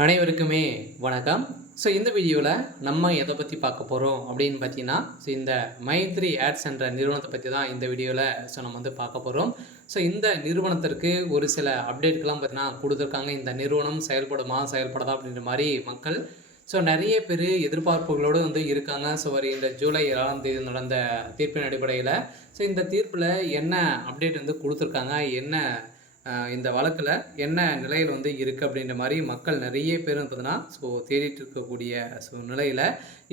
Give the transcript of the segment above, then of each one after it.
அனைவருக்குமே வணக்கம். இந்த வீடியோவில் நம்ம எதை பற்றி பார்க்க போகிறோம் அப்படின்னு பார்த்தீங்கன்னா, இந்த மைத்ரி ஆட்ஸ் என்ற நிறுவனத்தை பற்றி தான் இந்த வீடியோவில் நம்ம வந்து பார்க்க போகிறோம். இந்த நிறுவனத்திற்கு ஒரு சில அப்டேட்கள்லாம் பார்த்தீங்கன்னா கொடுத்துருக்காங்க. இந்த நிறுவனம் செயல்படுமா செயல்படாதா அப்படின்ற மாதிரி மக்கள் நிறைய பேர் எதிர்பார்ப்புகளோடு வந்து இருக்காங்க. வருகின்ற ஜூலை 7ஆம் தேதி நடந்த தீர்ப்பின் அடிப்படையில் இந்த தீர்ப்பில் என்ன அப்டேட் வந்து கொடுத்துருக்காங்க, என்ன இந்த வழக்கில் என்ன நிலையில் வந்து இருக்குது அப்படின்ற மாதிரி மக்கள் நிறைய பேர் பார்த்தீங்கன்னா தேடிட்டு இருக்கக்கூடிய நிலையில்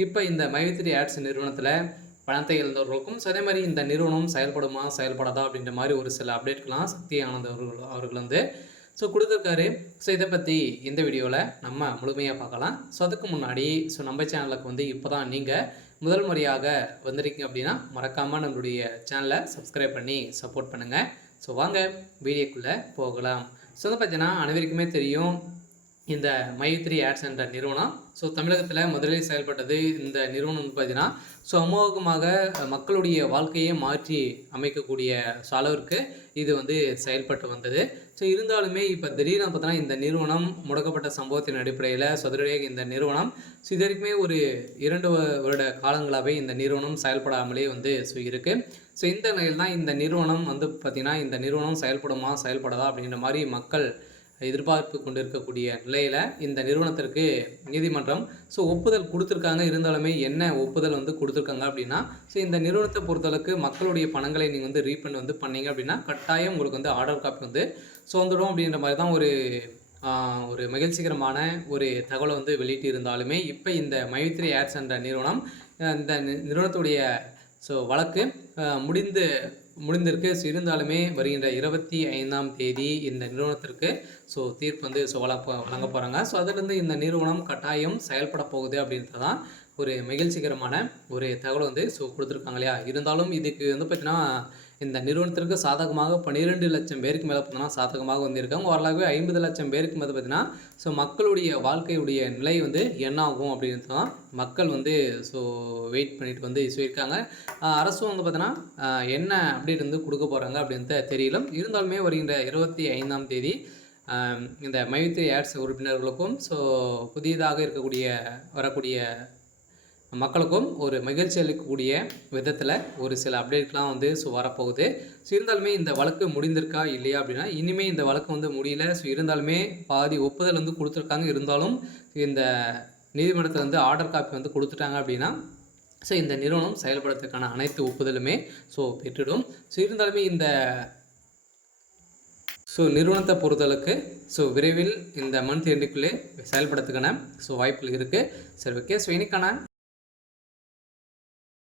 இப்போ இந்த மைத்ரி ஆட்ஸ் நிறுவனத்தில் பணத்தை இழந்தவர்களுக்கும் அதே மாதிரி இந்த நிறுவனம் செயல்படுமா செயல்படாதா அப்படின்ற மாதிரி ஒரு சில அப்டேட்கள்லாம் சக்தி ஆனந்த் அவர்கள் வந்து கொடுத்துருக்காரு. இதை பற்றி இந்த வீடியோவில் நம்ம முழுமையாக பார்க்கலாம். அதுக்கு முன்னாடி நம்ம சேனலுக்கு வந்து இப்போ தான் நீங்கள் முதல் முறையாக வந்திருக்கீங்க அப்படின்னா மறக்காமல் நம்மளுடைய சேனலை சப்ஸ்கிரைப் பண்ணி சப்போர்ட் பண்ணுங்கள். வாங்க வீடியோக்குள்ளே போகலாம். வந்து பார்த்தீங்கன்னா அனைவருக்குமே தெரியும் இந்த மைத்ரி ஆட்ஸ் என்ற நிறுவனம் தமிழகத்தில் முதலில் செயல்பட்டது. இந்த நிறுவனம் வந்து பார்த்தீங்கன்னா அமோகமாக மக்களுடைய வாழ்க்கையை மாற்றி அமைக்கக்கூடிய அளவிற்கு இது வந்து செயல்பட்டு வந்தது. இருந்தாலுமே இப்போ திடீர்னு பார்த்தோன்னா இந்த நிறுவனம் முடக்கப்பட்ட சம்பவத்தின் அடிப்படையில் சதுரடியாக இந்த நிறுவனம் இது வரைக்குமே ஒரு 2 வருட காலங்களாகவே இந்த நிறுவனம் செயல்படாமலே வந்து இருக்குது. இந்த நிலையில் தான் இந்த நிறுவனம் வந்து பார்த்திங்கன்னா இந்த நிறுவனம் செயல்படுமா செயல்படாதா அப்படின்ற மாதிரி மக்கள் எதிர்பார்ப்பு கொண்டிருக்கக்கூடிய நிலையில் இந்த நிறுவனத்திற்கு நீதிமன்றம் ஒப்புதல் கொடுத்துருக்காங்க. இருந்தாலுமே என்ன ஒப்புதல் வந்து கொடுத்துருக்காங்க அப்படின்னா இந்த நிறுவனத்தை பொறுத்தளவுக்கு மக்களுடைய பணங்களை நீங்கள் வந்து ரீஃபண்ட் வந்து பண்ணீங்க அப்படின்னா கட்டாயம் உங்களுக்கு வந்து ஆர்டர் காப்பி வந்து வந்துடும் அப்படின்ற மாதிரி தான் ஒரு மகிழ்ச்சிகரமான ஒரு தகவலை வந்து வெளியிட்டு இருந்தாலுமே இப்போ இந்த மைத்ரி ஆட்ஸ் என்ற நிறுவனம் இந்த நிறுவனத்துடைய வழக்கு முடிந்திருக்கு. இருந்தாலுமே வருகின்ற 25ஆம் தேதி இந்த நிறுவனத்திற்கு தீர்ப்பு வந்து வழங்க போகிறாங்க. அதிலிருந்து இந்த நிறுவனம் கட்டாயம் செயல்பட போகுது அப்படின்றது தான் ஒரு மகிழ்ச்சிகரமான ஒரு தகவல் வந்து கொடுத்துருக்காங்க இல்லையா. இருந்தாலும் இதுக்கு வந்து பார்த்திங்கன்னா இந்த நிறுவனத்திற்கு சாதகமாக 12 லட்சம் பேருக்கு மேலே பார்த்தீங்கன்னா சாதகமாக வந்து இருக்காங்க. ஓரளவு 50 லட்சம் பேருக்கு மேலே பார்த்திங்கன்னா மக்களுடைய வாழ்க்கையுடைய நிலை வந்து என்ன ஆகும் அப்படின்றது தான் மக்கள் வந்து வெயிட் பண்ணிட்டு வந்து சொல்லியிருக்காங்க. அரசும் வந்து பார்த்தீங்கன்னா என்ன அப்டேட் வந்து கொடுக்க போகிறாங்க அப்படின்றது தெரியல. இருந்தாலுமே வருகின்ற 25ஆம் தேதி இந்த மைத்ரி ஆட்ஸ் உறுப்பினர்களுக்கும் புதியதாக வரக்கூடிய மக்களுக்கும் ஒரு மகிழ்ச்சி அளிக்கக்கூடிய விதத்தில் ஒரு சில அப்டேட்லாம் வந்து வரப்போகுது. இருந்தாலுமே இந்த வழக்கு முடிந்திருக்கா இல்லையா அப்படின்னா இனிமேல் இந்த வழக்கு வந்து முடியல. இருந்தாலுமே பாதி ஒப்புதல் வந்து கொடுத்துருக்காங்க. இருந்தாலும் இந்த நீதிமன்றத்தில் வந்து ஆர்டர் காப்பி வந்து கொடுத்துட்டாங்க அப்படின்னா இந்த நிறுவனம் செயல்படுறதுக்கான அனைத்து ஒப்புதலுமே பெற்றுடும். இருந்தாலுமே இந்த நிறுவனத்தை பொறுத்தளவுக்கு விரைவில் இந்த மந்த் எண்டுக்குள்ளே செயல்படுறதுக்கான வாய்ப்புகள் இருக்குது. ஓகே. இன்னைக்கான